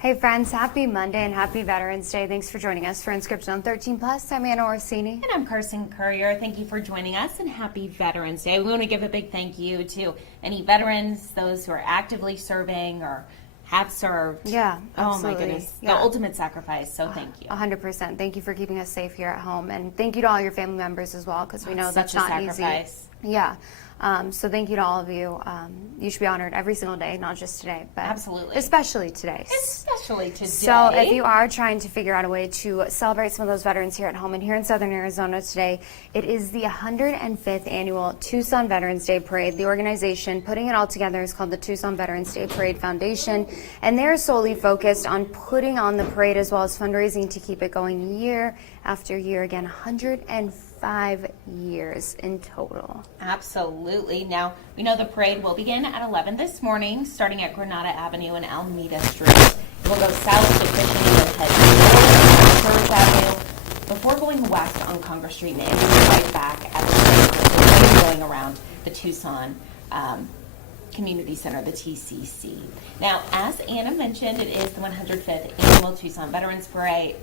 Hey friends, happy Monday and happy Veterans Day. Thanks for joining us for Unscripted on 13 Plus. I'm Anna Orsini. And I'm Carson Courier. Thank you for joining us and happy Veterans Day. We want to give a big thank you to any veterans, those who are actively serving or have served. Yeah, absolutely. Oh my goodness. Yeah. The ultimate sacrifice. So thank you. 100%. Thank you for keeping us safe here at home. And thank you to all your family members as well, because we know that's Such a not sacrifice. easy. Yeah. So thank you to all of you. You should be honored every single day, not just today, but Absolutely. especially today. Especially today. So if you are trying to figure out a way to celebrate some of those veterans here at home and here in Southern Arizona today, it is the 105th annual Tucson Veterans Day Parade. The organization putting it all together is called the Tucson Veterans Day Parade Foundation, and they're solely focused on putting on the parade as well as fundraising to keep it going year after year. Again, 105 years in total. Absolutely. Now, we know the parade will begin at 11 this morning, starting at Granada Avenue and Alameda Street. It will go south to Cushing and then head north to Avenue before going west on Congress Street and ending right back at the going around the Tucson Community Center, the TCC. Now, as Anna mentioned, it is the 105th annual Tucson Veterans Parade.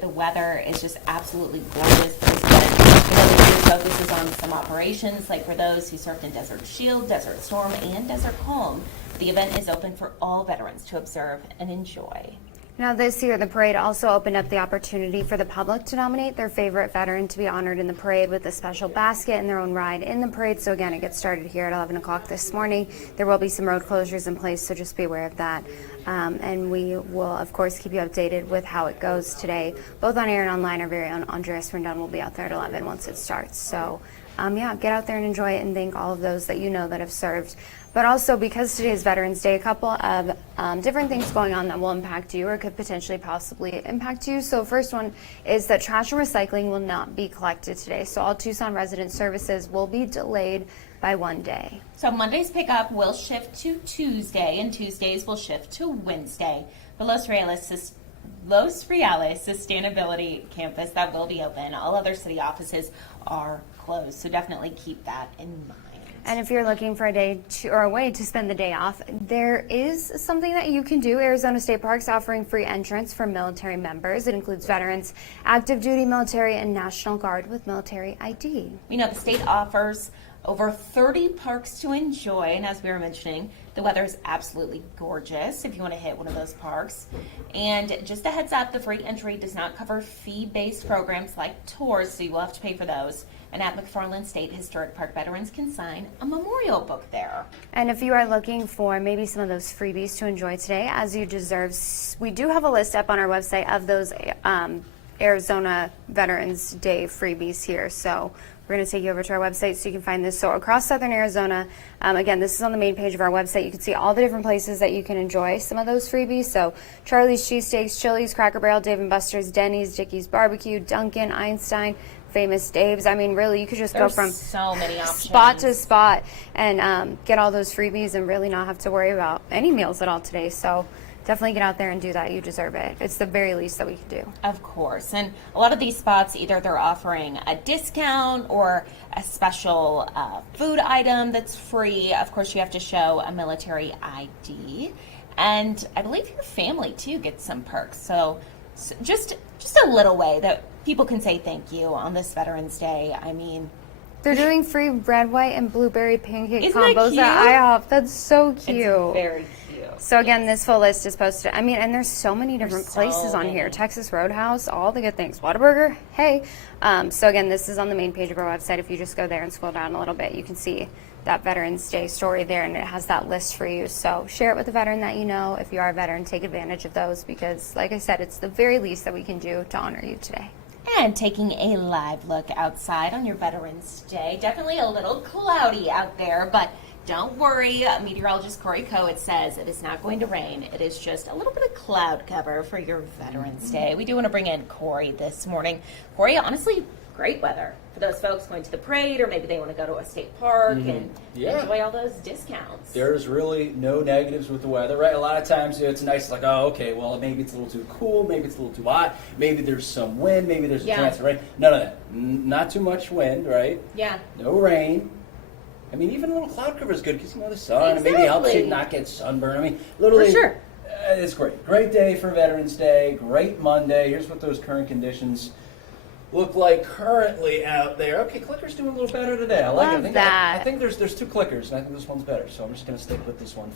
The weather is just absolutely gorgeous this weekend. The focus is on some operations, like for those who served in Desert Shield, Desert Storm, and Desert Calm. The event is open for all veterans to observe and enjoy. Now this year, the parade also opened up the opportunity for the public to nominate their favorite veteran to be honored in the parade with a special basket and their own ride in the parade. So again, it gets started here at 11 o'clock this morning. There will be some road closures in place, so just be aware of that. And we will, of course, keep you updated with how it goes today. Both on air and online, our very own Andreas Rendon will be out there at 11 once it starts. So yeah, get out there and enjoy it and thank all of those that you know that have served. But also, because today is Veterans Day, a couple of different things going on that will impact you or could potentially possibly impact you. So first one is that trash and recycling will not be collected today. So all Tucson resident services will be delayed by one day. So Monday's pickup will shift to Tuesday, and Tuesdays will shift to Wednesday. The Los Reales Sustainability Campus, that will be open. All other city offices are closed, so definitely keep that in mind. And if you're looking for a day or a way to spend the day off, there is something that you can do. Arizona State Parks offering free entrance for military members. It includes veterans, active duty military, and National Guard with military ID. We know the state offers over 30 parks to enjoy, and as we were mentioning, the weather is absolutely gorgeous if you want to hit one of those parks. And just a heads up, the free entry does not cover fee-based programs like tours, so you will have to pay for those. And at McFarland State Historic Park, veterans can sign a memorial book there. And if you are looking for maybe some of those freebies to enjoy today, as you deserve, we do have a list up on our website of those Arizona Veterans Day freebies here. So we're going to take you over to our website so you can find this. So across Southern Arizona, again, this is on the main page of our website. You can see all the different places that you can enjoy some of those freebies. So Charlie's Cheesesteaks, Chili's, Cracker Barrel, Dave & Buster's, Denny's, Dickey's Barbecue, Dunkin', Einstein, Famous Dave's. I mean, really, you could just go from so many options, spot to spot and get all those freebies and really not have to worry about any meals at all today. So definitely get out there and do that. You deserve it. It's the very least that we can do. Of course. And a lot of these spots, either they're offering a discount or a special food item that's free. Of course, you have to show a military ID. And I believe your family, too, gets some perks. So just a little way that people can say thank you on this Veterans Day. I mean, they're doing free red, white, and blueberry pancake Isn't that combos cute? at IHOP. That's so cute. It's very cute. So again, this full list is posted. I mean, and there's so many different There's places so on here. many. Texas Roadhouse, all the good things. Whataburger, hey. So again, this is on the main page of our website. If you just go there and scroll down a little bit, you can see that Veterans Day story there, and it has that list for you. So share it with a veteran that you know. If you are a veteran, take advantage of those because, like I said, it's the very least that we can do to honor you today. And taking a live look outside on your Veterans Day. Definitely a little cloudy out there, but don't worry. Meteorologist Corey Coe says it is not going to rain. It is just a little bit of cloud cover for your Veterans Day. We do want to bring in Corey this morning. Corey, honestly, great weather for those folks going to the parade, or maybe they want to go to a state park and enjoy all those discounts. There's really no negatives with the weather, right? A lot of times it's nice, it's like, oh, okay, well, maybe it's a little too cool, maybe it's a little too hot, maybe there's some wind, maybe there's a chance of rain. None of that. Not too much wind, right? Yeah. No rain. I mean, even a little cloud cover is good because, you know, the sun, and maybe helps you not get sunburned. I mean, literally, For sure. It's great. Great day for Veterans Day. Great Monday. Here's what those current conditions look like currently out there. Okay, clicker's doing a little better today. I like it. I think there's two clickers, and I think this one's better. So I'm just going to stick with this one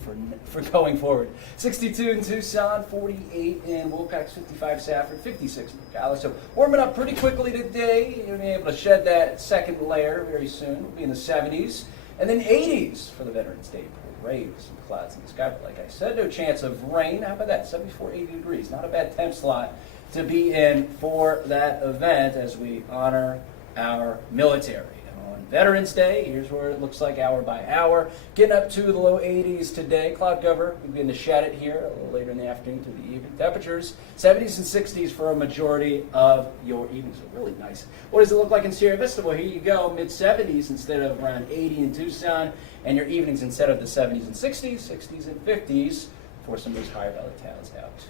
for going forward. 62 in Tucson, 48 in Wilcox, 55 Safford, 56 in Nogales. So warming up pretty quickly today. You'll be able to shed that second layer very soon. We'll be in the 70s. And then 80s for the Veterans Day parade with some clouds in the sky. But like I said, no chance of rain. How about that? 74, 80 degrees. Not a bad temp slot to be in for that event as we honor our military. On Veterans Day, here's where it looks like hour by hour. Getting up to the low 80s today. Cloud cover, we begin to shed it here a little later in the afternoon to the evening. Temperatures, 70s and 60s for a majority of your evenings. So really nice. What does it look like in Sierra Vista? Well, here you go, mid-70s instead of around 80 in Tucson. And your evenings instead of the 70s and 60s, 60s and 50s for some of those higher valley towns out to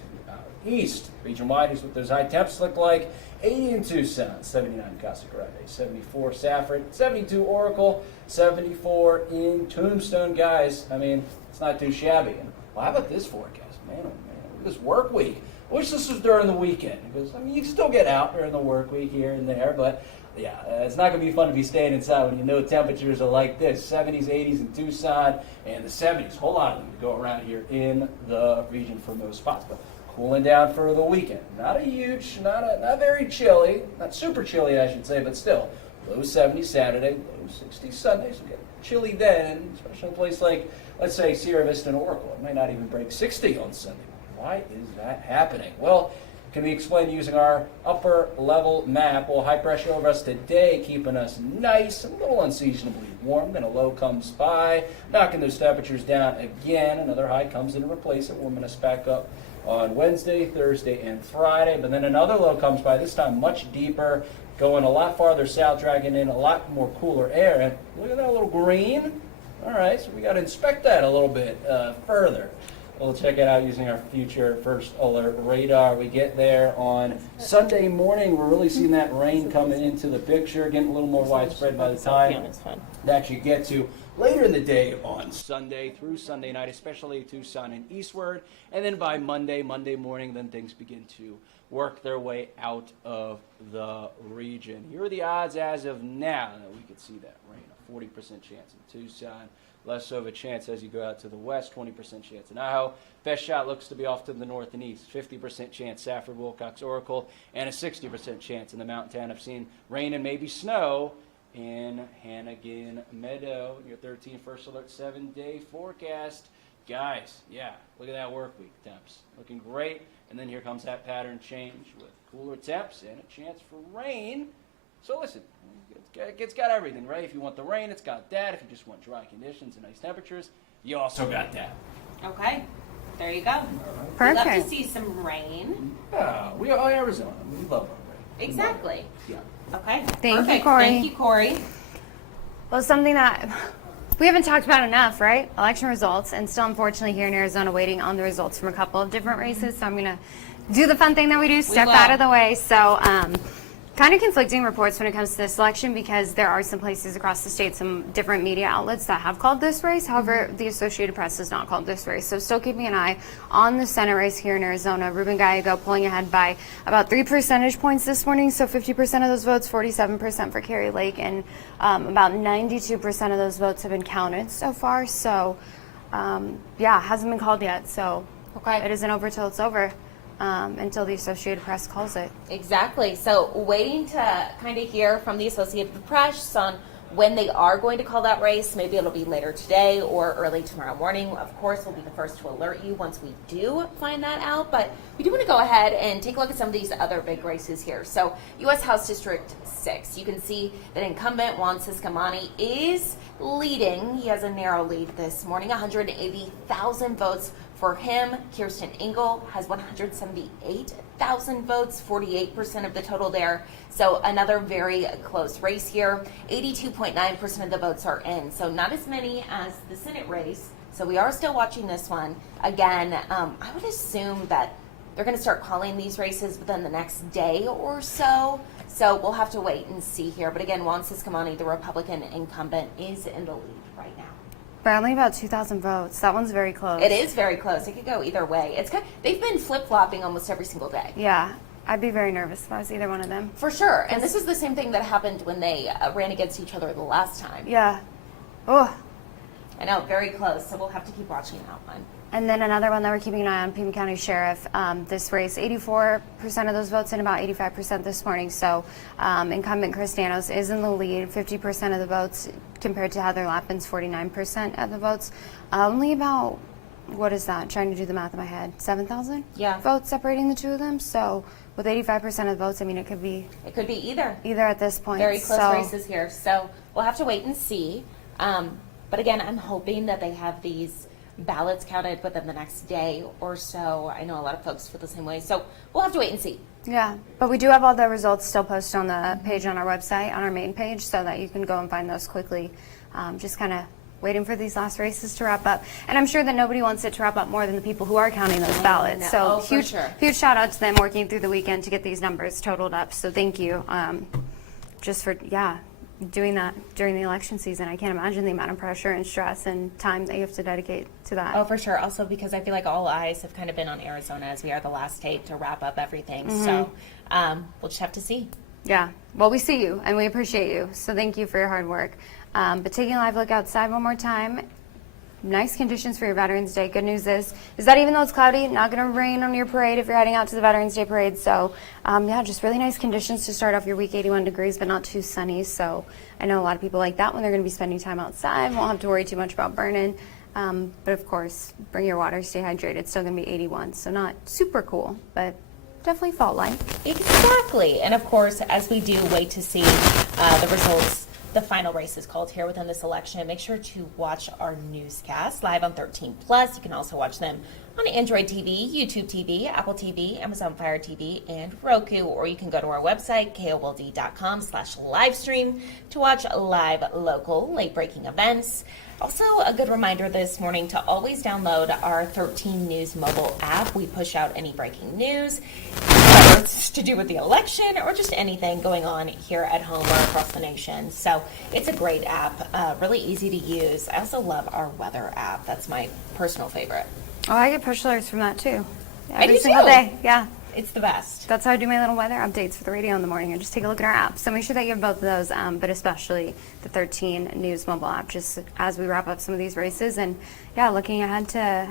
east. Region-wide is what those high temps look like. 80 in Tucson, 79 in Casa Grande, 74 Safford, 72 Oracle, 74 in Tombstone. Guys, I mean, it's not too shabby. And, well, how about this forecast? Man, oh man, look at this work week. I wish this was during the weekend because, I mean, you can still get out during the work week here and there, but yeah, it's not going to be fun to be staying inside when you know temperatures are like this. 70s, 80s in Tucson, and the 70s. A whole lot of them to go around here in the region for most spots. But cooling down for the weekend. Not a huge, not very chilly, not super chilly I should say, but still. Low 70s Saturday, low 60s Sunday, so get chilly then, especially in a place like, let's say, Sierra Vista and Oracle. It might not even break 60 on Sunday. Why is that happening? Well, it can be explained using our upper level map. Well, high pressure over us today, keeping us nice, a little unseasonably warm. Then a low comes by, knocking those temperatures down again. Another high comes in to replace it, warming us back up on Wednesday, Thursday, and Friday. But then another low comes by, this time much deeper, going a lot farther south, dragging in a lot more cooler air. And look at that little green. All right, so we got to inspect that a little bit further. We'll check it out using our future first alert radar. We get there on Sunday morning. We're really seeing that rain coming into the picture, getting a little more widespread by the time that you get to later in the day on Sunday through Sunday night, especially Tucson and eastward. And then by Monday morning, then things begin to work their way out of the region. Here are the odds as of now. We could see that rain, a 40% chance in Tucson. Less of a chance as you go out to the west, 20% chance in Idaho. Best shot looks to be off to the north and east. 50% chance Safford, Wilcox, Oracle, and a 60% chance in the mountain town. I've seen rain and maybe snow in Hannigan Meadow. Your 13 first alert 7-day forecast. Guys, yeah, look at that work week temps. Looking great. And then here comes that pattern change with cooler temps and a chance for rain. So listen, it's got everything, right? If you want the rain, it's got that. If you just want dry conditions and nice temperatures, you also got that. Okay, there you go. Perfect. We'd love to see some rain. Yeah, we are Arizona. We love our rain. Exactly. Yeah. Okay. Thank you, Perfect. Corey. Thank you, Corey. Well, something that we haven't talked about enough, right? Election results, and still unfortunately here in Arizona waiting on the results from a couple of different races. So I'm going to do the fun thing that we do, step out of the way. So kind of conflicting reports when it comes to this election because there are some places across the state, some different media outlets that have called this race. However, the Associated Press has not called this race. So still keeping an eye on the Senate race here in Arizona. Ruben Gallego pulling ahead by about 3 percentage points this morning. So 50% of those votes, 47% for Carrie Lake, and about 92% of those votes have been counted so far. So yeah, hasn't been called yet. So it isn't over till it's over. Until the Associated Press calls it. Exactly. So waiting to kind of hear from the Associated Press on when they are going to call that race. Maybe it'll be later today or early tomorrow morning. Of course, we'll be the first to alert you once we do find that out. But we do want to go ahead and take a look at some of these other big races here. So U.S. House District 6. You can see that incumbent Juan Ciscomani is leading. He has a narrow lead this morning, 180,000 votes for him. Kirsten Engel has 178,000 votes, 48% of the total there. So another very close race here. 82.9% of the votes are in. So not as many as the Senate race. So we are still watching this one. Again, I would assume that they're going to start calling these races within the next day or so. So we'll have to wait and see here. But again, Juan Ciscomani, the Republican incumbent, is in the lead right now. By only about 2,000 votes. That one's very close. It is very close. It could go either way. They've been flip-flopping almost every single day. Yeah. I'd be very nervous if I was either one of them. For sure. And this is the same thing that happened when they ran against each other the last time. Yeah. Oh. I know, very close. So we'll have to keep watching that one. And then another one that we're keeping an eye on, Pima County Sheriff. This race, 84% of those votes and about 85% this morning. So incumbent Chris Danos is in the lead, 50% of the votes compared to Heather Lappin's 49% of the votes. Only about, what is that? Trying to do the math in my head. 7,000 votes separating the two of them. So with 85% of the votes, I mean, it could be either. Either at this point. Very close races here. So we'll have to wait and see. But again, I'm hoping that they have these ballots counted within the next day or so. I know a lot of folks feel the same way. So we'll have to wait and see. Yeah, but we do have all the results still posted on the page on our website, on our main page, so that you can go and find those quickly. Just kind of waiting for these last races to wrap up. And I'm sure that nobody wants it to wrap up more than the people who are counting those ballots. So huge shout out to them working through the weekend to get these numbers totaled up. So thank you just for, doing that during the election season. I can't imagine the amount of pressure and stress and time that you have to dedicate to that. Oh, for sure. Also, because I feel like all eyes have kind of been on Arizona as we are the last state to wrap up everything. So we'll just have to see. Yeah. Well, we see you and we appreciate you. So thank you for your hard work. But taking a live look outside one more time. Nice conditions for your Veterans Day. Good news is that even though it's cloudy, not going to rain on your parade if you're heading out to the Veterans Day parade. So, just really nice conditions to start off your week, 81 degrees, but not too sunny. So I know a lot of people like that when they're going to be spending time outside. Won't have to worry too much about burning. But of course, bring your water, stay hydrated. It's still going to be 81, so not super cool, but definitely fall-like. Exactly. And of course, as we do wait to see the results, the final race is called here within this election. Make sure to watch our newscast live on 13 Plus. You can also watch them on Android TV, YouTube TV, Apple TV, Amazon Fire TV, and Roku. Or you can go to our website, KOLD.com/livestream to watch live, local, late-breaking events. Also, a good reminder this morning to always download our 13 News mobile app. We push out any breaking news, whether it's to do with the election or just anything going on here at home or across the nation. So it's a great app, really easy to use. I also love our weather app. That's my personal favorite. Oh, I get push alerts from that too. I do Every single too. day. Yeah. It's the best. That's how I do my little weather updates for the radio in the morning. I just take a look at our app. So make sure that you have both of those, but especially the 13 News mobile app, just as we wrap up some of these races. And looking ahead to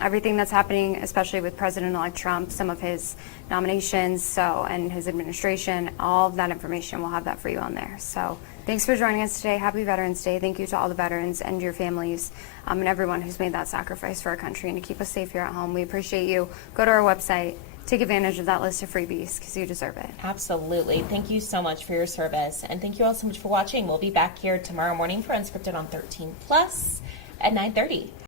everything that's happening, especially with President-elect Trump, some of his nominations, and his administration, all of that information, we'll have that for you on there. So thanks for joining us today. Happy Veterans Day. Thank you to all the veterans and your families and everyone who's made that sacrifice for our country and to keep us safe here at home. We appreciate you. Go to our website. Take advantage of that list of freebies because you deserve it. Absolutely. Thank you so much for your service. And thank you all so much for watching. We'll be back here tomorrow morning for Unscripted on 13 Plus at 9:30.